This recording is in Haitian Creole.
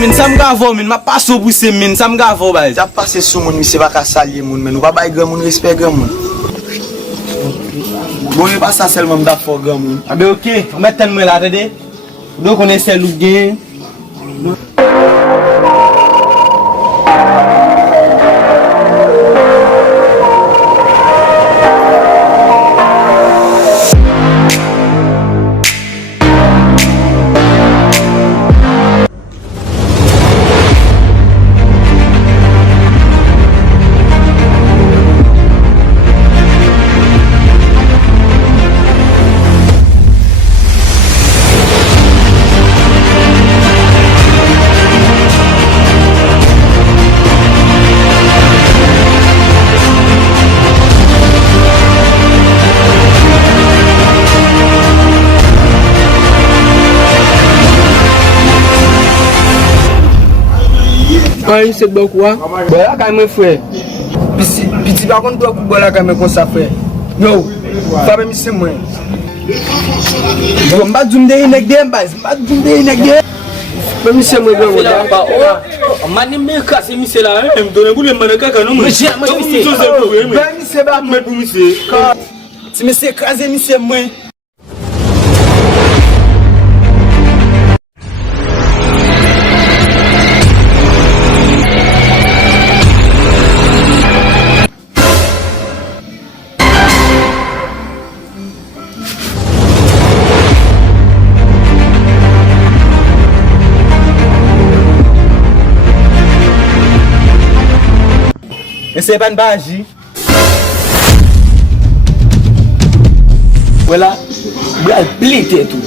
Min sam gavo min ma passo pousse min sam gavo bay ja passe sou moun mi se va ka salye moun men ou ba bay grand moun respect grand moun bon pas ça seulement m'da fort grand moun ah ben OK on met tan moi là attendez donc on essaie loup gain Aí você deu quoi? Bola quand même frère. Petit par contre toi bola quand même comme ça frère. Yo, pas même c'est moi. Bon ba dum de nek de mbaz ba dum de nek de Même c'est moi grand. Mani me casse monsieur là même donner pour le manaka quand nous. monsieur Ben c'est pas Mais pour monsieur. si monsieur écrasé monsieur moi et c'est pas une bagie. Voilà, bral blité tout.